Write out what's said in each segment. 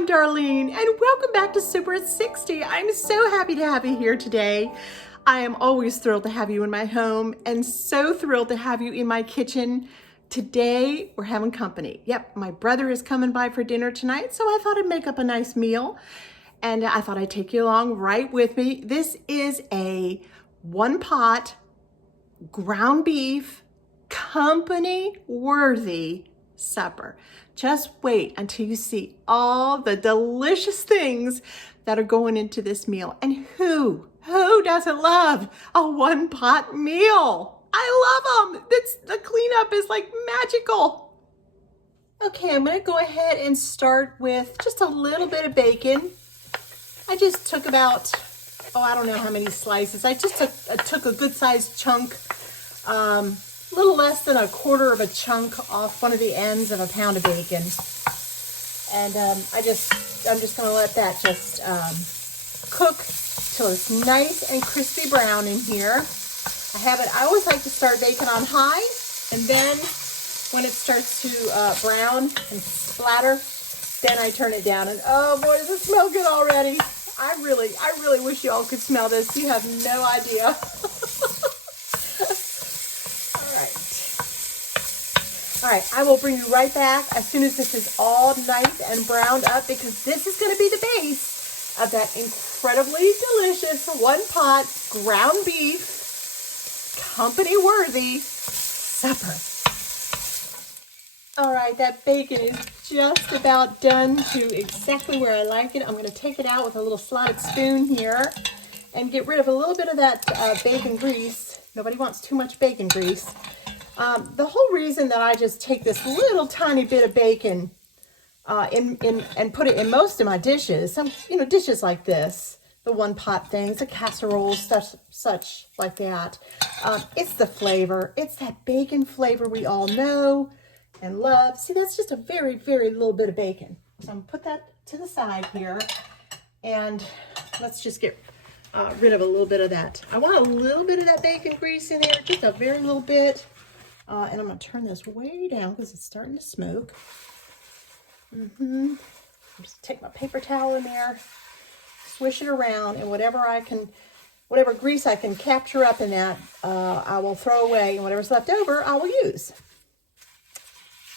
I'm Darlene, and welcome back to Super at 60. I'm so happy to have you here today. I am always thrilled to have you in my home and so thrilled to have you in my kitchen. Today, we're having company. Yep, my brother is coming by for dinner tonight, so I thought I'd make up a nice meal, and I thought I'd take you along right with me. This is a one-pot ground beef, company-worthy supper. Just wait until you see all the delicious things that are going into this meal. And who doesn't love a one-pot meal? I love them. The cleanup is like magical. Okay, I'm gonna go ahead and start with just a little bit of bacon. I just took about, I don't know how many slices. I just took a good sized chunk, a little less than a quarter of a chunk off one of the ends of a pound of bacon. And I'm just gonna let that just cook till it's nice and crispy brown in here. I always like to start bacon on high, and then when it starts to brown and splatter, then I turn it down. And oh boy, does it smell good already. I really wish you all could smell this. You have no idea. All right, I will bring you right back as soon as this is all nice and browned up, because this is going to be the base of that incredibly delicious one-pot ground beef, company-worthy supper. All right, that bacon is just about done to exactly where I like it. I'm going to take it out with a little slotted spoon here and get rid of a little bit of that bacon grease. Nobody wants too much bacon grease. The whole reason that I just take this little tiny bit of bacon and put it in most of my dishes, dishes like this, the one pot things, the casseroles, stuff such like that. It's the flavor. It's that bacon flavor we all know and love. See, that's just a very, very little bit of bacon. So I'm gonna put that to the side here, and let's just get rid of a little bit of that. I want a little bit of that bacon grease in there, just a very little bit. And I'm going to turn this way down because it's starting to smoke. I'm just take my paper towel in there, swish it around, and whatever grease I can capture up in that, I will throw away, and whatever's left over, I will use.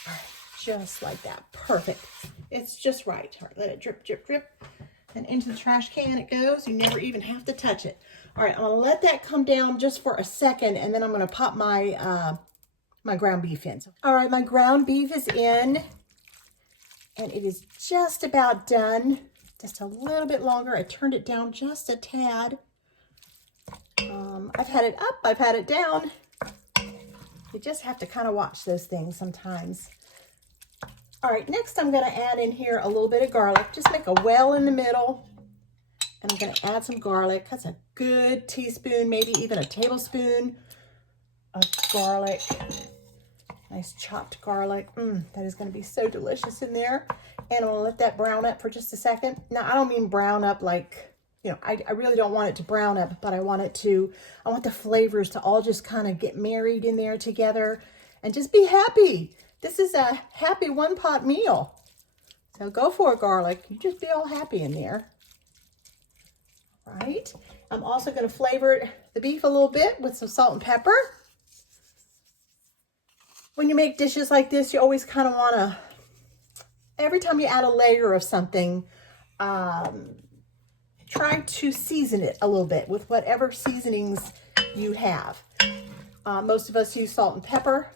All right, just like that. Perfect. It's just right. All right, let it drip, drip, drip. And into the trash can it goes. You never even have to touch it. All right, I'm going to let that come down just for a second, and then I'm going to pop my my ground beef in. All right, my ground beef is in, and it is just about done. Just a little bit longer. I turned it down just a tad. I've had it up, I've had it down. You just have to kind of watch those things sometimes. All right, next I'm going to add in here a little bit of garlic. Just make a well in the middle, and I'm going to add some garlic. That's a good teaspoon, maybe even a tablespoon of garlic. Nice chopped garlic. That is going to be so delicious in there. And I'm going to let that brown up for just a second. Now, I don't mean brown up like, I really don't want it to brown up, but I want the flavors to all just kind of get married in there together and just be happy. This is a happy one-pot meal. So go for it, garlic. You just be all happy in there. All right. I'm also going to flavor the beef a little bit with some salt and pepper. When you make dishes like this, you always kind of want to, every time you add a layer of something, try to season it a little bit with whatever seasonings you have. Most of us use salt and pepper,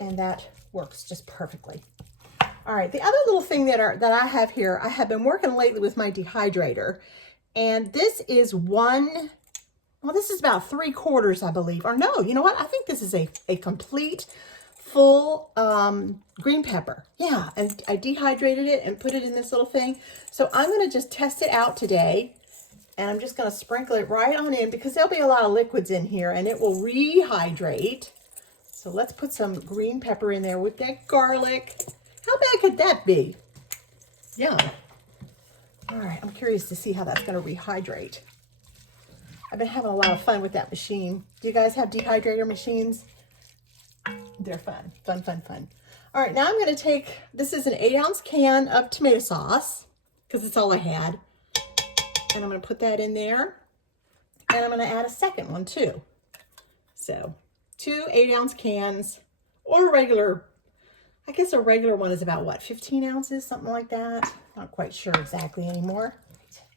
and that works just perfectly. All right, the other little thing that I have here, I have been working lately with my dehydrator, and this is this is about 3/4, I believe. Or no, you know what? I think this is a complete, full green pepper. Yeah, and I dehydrated it and put it in this little thing. So I'm going to just test it out today. And I'm just going to sprinkle it right on in, because there'll be a lot of liquids in here and it will rehydrate. So let's put some green pepper in there with that garlic. How bad could that be? Yeah. All right, I'm curious to see how that's going to rehydrate. I've been having a lot of fun with that machine. Do you guys have dehydrator machines? They're fun, fun, fun, fun. All right, now I'm gonna take, this is an 8-ounce can of tomato sauce, because it's all I had. And I'm gonna put that in there. And I'm gonna add a second one too. So 2 8-ounce cans, or a regular, I guess a regular one is about what, 15 ounces, something like that. Not quite sure exactly anymore.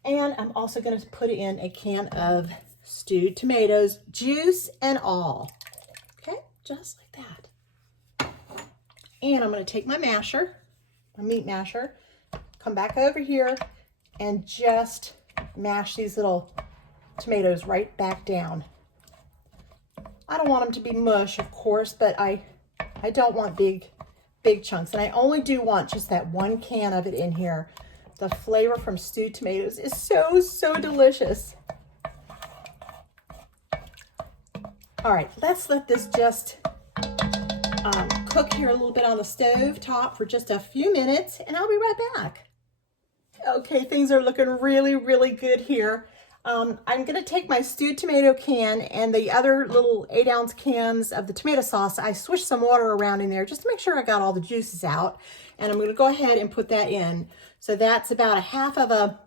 And I'm also gonna put in a can of stewed tomatoes, juice and all. Okay, just like that. And I'm gonna take my masher, my meat masher, come back over here and just mash these little tomatoes right back down. I don't want them to be mush, of course, but I don't want big chunks. And I only do want just that 1 can of it in here. The flavor from stewed tomatoes is so, so delicious. All right, let's let this just cook here a little bit on the stove top for just a few minutes, and I'll be right back. Okay, things are looking really, really good here. I'm gonna take my stewed tomato can and the other little 8-ounce cans of the tomato sauce. I swished some water around in there just to make sure I got all the juices out. And I'm gonna go ahead and put that in. So that's about a half of a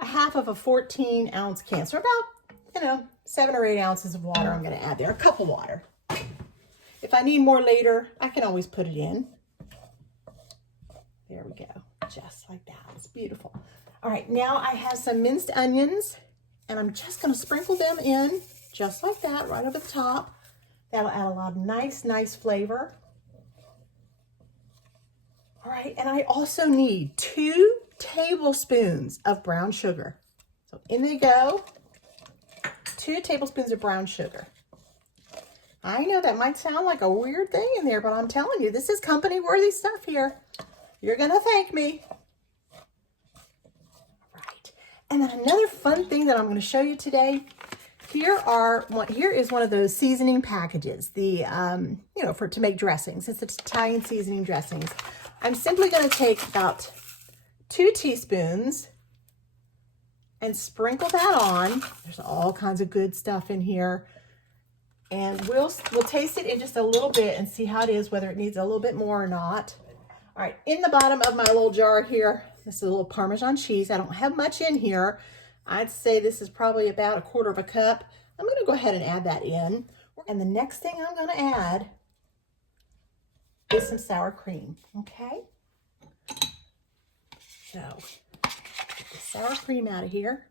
14-ounce can. So about, 7 or 8 ounces of water I'm gonna add there, a cup of water. If I need more later, I can always put it in. There we go, just like that. It's beautiful. All right, now I have some minced onions, and I'm just gonna sprinkle them in, just like that, right over the top. That'll add a lot of nice flavor. All right, and I also need 2 tablespoons of brown sugar. So in they go, 2 tablespoons of brown sugar. I know that might sound like a weird thing in there, but I'm telling you, this is company-worthy stuff here. You're gonna thank me. Right. And then another fun thing that I'm gonna show you today, here is one of those seasoning packages, to make dressings. It's Italian seasoning dressings. I'm simply gonna take about 2 teaspoons and sprinkle that on. There's all kinds of good stuff in here. And we'll taste it in just a little bit and see how it is, whether it needs a little bit more or not. All right, in the bottom of my little jar here, this is a little Parmesan cheese. I don't have much in here. I'd say this is probably about 1/4 cup. I'm gonna go ahead and add that in. And the next thing I'm gonna add is some sour cream, okay? So, get the sour cream out of here.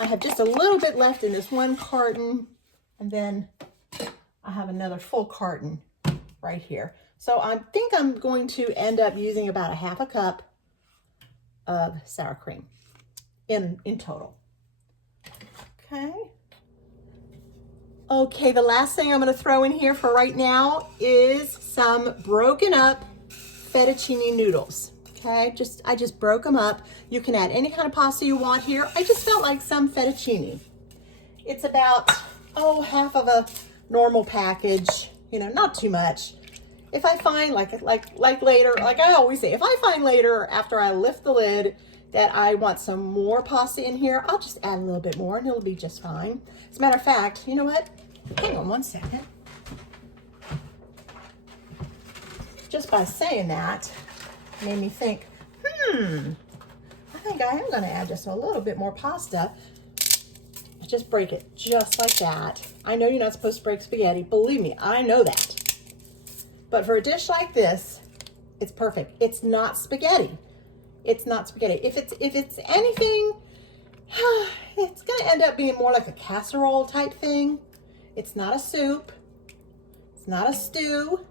I have just a little bit left in this 1 carton, and then I have another full carton right here. So I think I'm going to end up using about 1/2 cup of sour cream in total. Okay. Okay, the last thing I'm gonna throw in here for right now is some broken up fettuccine noodles. Okay, I just broke them up. You can add any kind of pasta you want here. I just felt like some fettuccine. It's about, half of a normal package, not too much. If I find, like later, like I always say, if I find later after I lift the lid that I want some more pasta in here, I'll just add a little bit more and it'll be just fine. As a matter of fact, you know what? Hang on 1 second. Just by saying that, made me think, I think I am gonna add just a little bit more pasta. Just break it just like that. I know you're not supposed to break spaghetti. Believe me, I know that. But for a dish like this, it's perfect. It's not spaghetti. It's not spaghetti. If it's anything, it's gonna end up being more like a casserole type thing. It's not a soup. It's not a stew.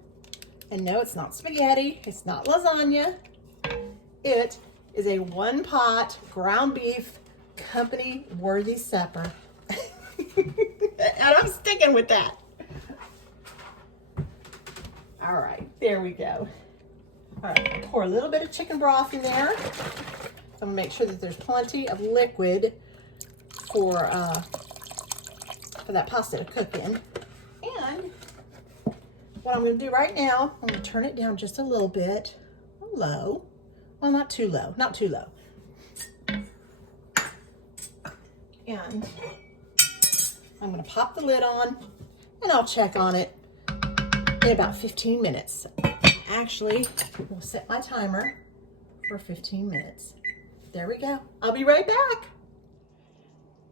And no, it's not spaghetti. It's not lasagna. It is a 1-pot ground beef company worthy supper. And I'm sticking with that. All right, there we go. All right, pour a little bit of chicken broth in there. I'm gonna make sure that there's plenty of liquid for that pasta to cook in. And what I'm gonna do right now, I'm gonna turn it down just a little bit, low. Well, not too low, not too low. And I'm gonna pop the lid on and I'll check on it in about 15 minutes. actually will set my timer for 15 minutes. There we go. I'll be right back.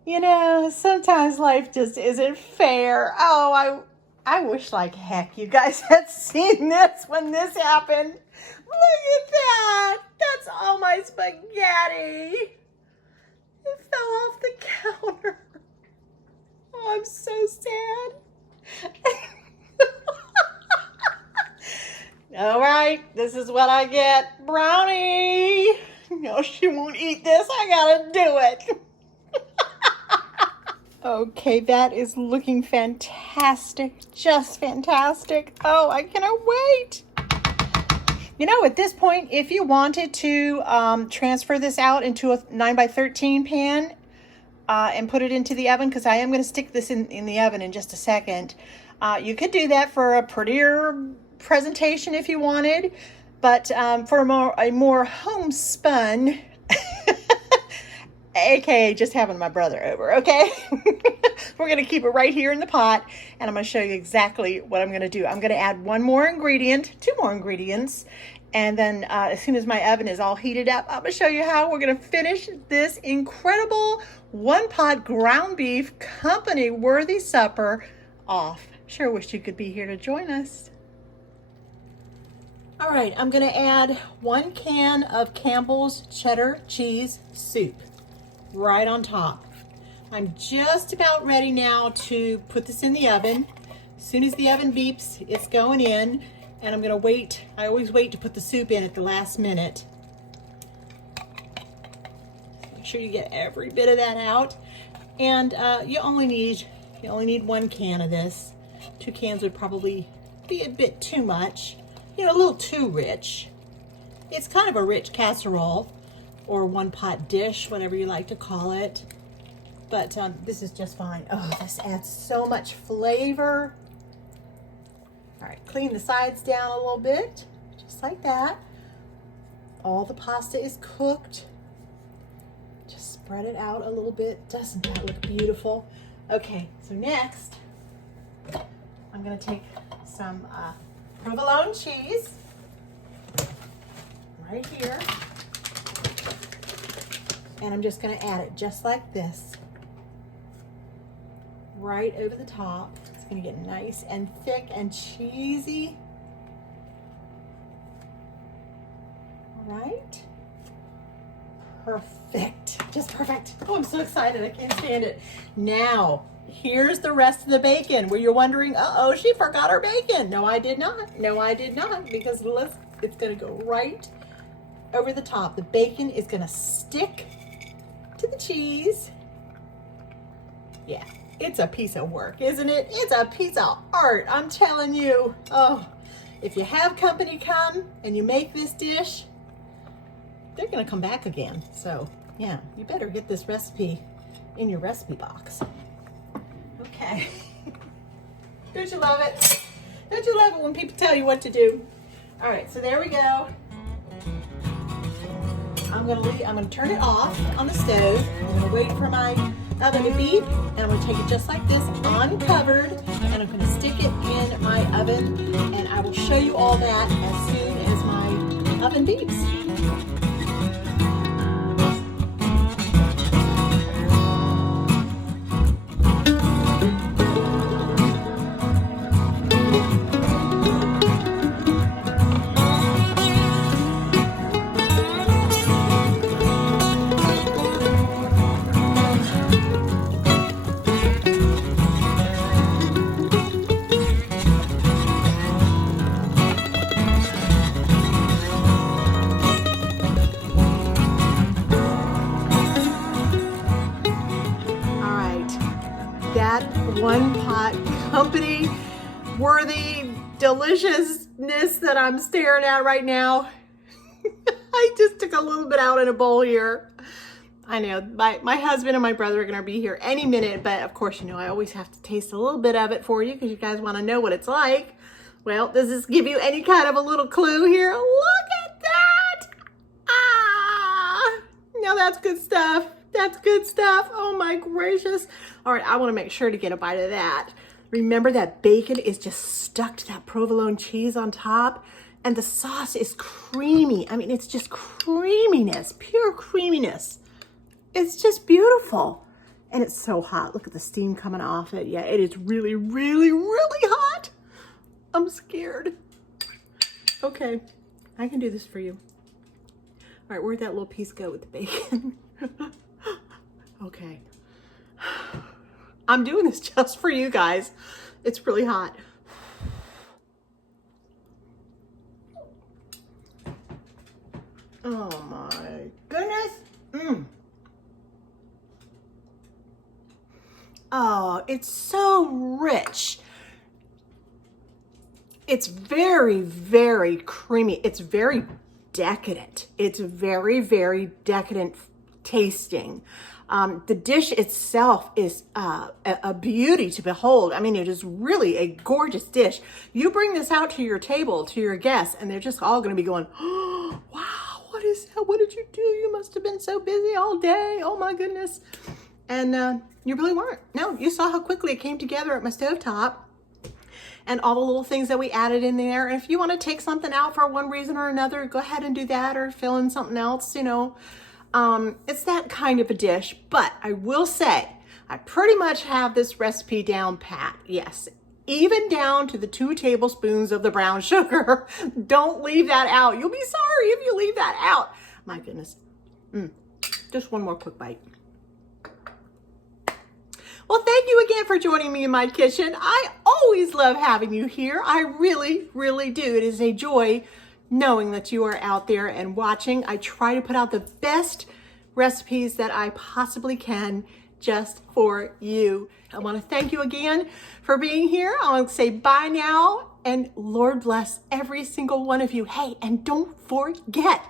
You know, sometimes life just isn't fair. Oh, I wish like heck you guys had seen this when this happened. Look at that. That's all my spaghetti. It fell off the counter. Oh, I'm so sad. All right, this is what I get. Brownie. No, she won't eat this. I gotta do it. Okay, that is looking fantastic. Just fantastic. Oh, I cannot wait. You know, at this point, if you wanted to transfer this out into a 9x13 pan and put it into the oven, because I am going to stick this in the oven in just a second, you could do that for a prettier presentation if you wanted, but for a more homespun, aka just having my brother over, okay? We're going to keep it right here in the pot, and I'm going to show you exactly what I'm going to do. I'm going to add two more ingredients, and then as soon as my oven is all heated up, I'm going to show you how we're going to finish this incredible one-pot ground beef company-worthy supper off. Sure wish you could be here to join us. All right, I'm going to add 1 can of Campbell's cheddar cheese soup right on top. I'm just about ready now to put this in the oven. As soon as the oven beeps, it's going in, and I'm gonna wait. I always wait to put the soup in at the last minute. Make sure you get every bit of that out. And you only need 1 can of this. 2 cans would probably be a bit too much. You know, a little too rich. It's kind of a rich casserole or one-pot dish, whatever you like to call it. But this is just fine. Oh, this adds so much flavor. All right, clean the sides down a little bit, just like that. All the pasta is cooked. Just spread it out a little bit. Doesn't that look beautiful? Okay, so next, I'm gonna take some provolone cheese right here. And I'm just gonna add it just like this. Right over the top. It's gonna get nice and thick and cheesy. All right. Perfect, just perfect. Oh, I'm so excited, I can't stand it. Now, here's the rest of the bacon where you're wondering, uh-oh, she forgot her bacon. No, I did not. No, I did not, because it's gonna go right over the top. The bacon is gonna stick to the cheese. Yeah. It's a piece of work, isn't it? It's a piece of art, I'm telling you. Oh, if you have company come and you make this dish, they're gonna come back again. So yeah, you better get this recipe in your recipe box. Okay. Don't you love it? Don't you love it when people tell you what to do? All right, so there we go. I'm gonna turn it off on the stove. I'm gonna wait for my oven to beep, and I'm going to take it just like this, uncovered, and I'm going to stick it in my oven, and I will show you all that as soon as my oven beeps. That one pot company worthy deliciousness that I'm staring at right now. I just took a little bit out in a bowl here. I know my husband and my brother are gonna be here any minute, but of course, you know, I always have to taste a little bit of it for you because you guys want to know what it's like. Well, does this give you any kind of a little clue here? Look at that! Ah! Now that's good stuff. That's good stuff. Oh my gracious. All right, I want to make sure to get a bite of that. Remember that bacon is just stuck to that provolone cheese on top, And the sauce is creamy. I mean, it's just creaminess, pure creaminess. It's just beautiful. And it's so hot. Look at the steam coming off it. Yeah, it is really, really, really hot. I'm scared. Okay, I can do this for you. All right, where'd that little piece go with the bacon? Okay. I'm doing this just for you guys. It's really hot. Oh my goodness. Oh, it's so rich. It's very, very creamy. It's very decadent. It's very, very decadent tasting. The dish itself is a beauty to behold. I mean, it is really a gorgeous dish. You bring this out to your table, to your guests, and they're just all going to be going, oh, wow, what is that? What did you do? You must have been so busy all day. Oh my goodness. And you really weren't. No, you saw how quickly it came together at my stovetop and all the little things that we added in there. And if you want to take something out for one reason or another, go ahead and do that, or fill in something else, you know. It's that kind of a dish, but I will say, I pretty much have this recipe down pat. Yes, even down to the 2 tablespoons of the brown sugar. Don't leave that out. You'll be sorry if you leave that out. My goodness. Just one more quick bite. Well, thank you again for joining me in my kitchen. I always love having you here. I really, really do. It is a joy knowing that you are out there and watching. I try to put out the best recipes that I possibly can just for you. I want to thank you again for being here. I want to say bye now, and Lord bless every single one of you. Hey, and don't forget,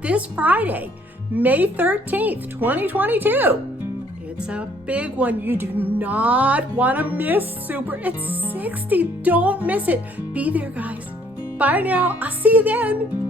this Friday, May 13th, 2022. It's a big one. You do not want to miss. It's 60. Don't miss it. Be there, guys. Bye now. I'll see you then.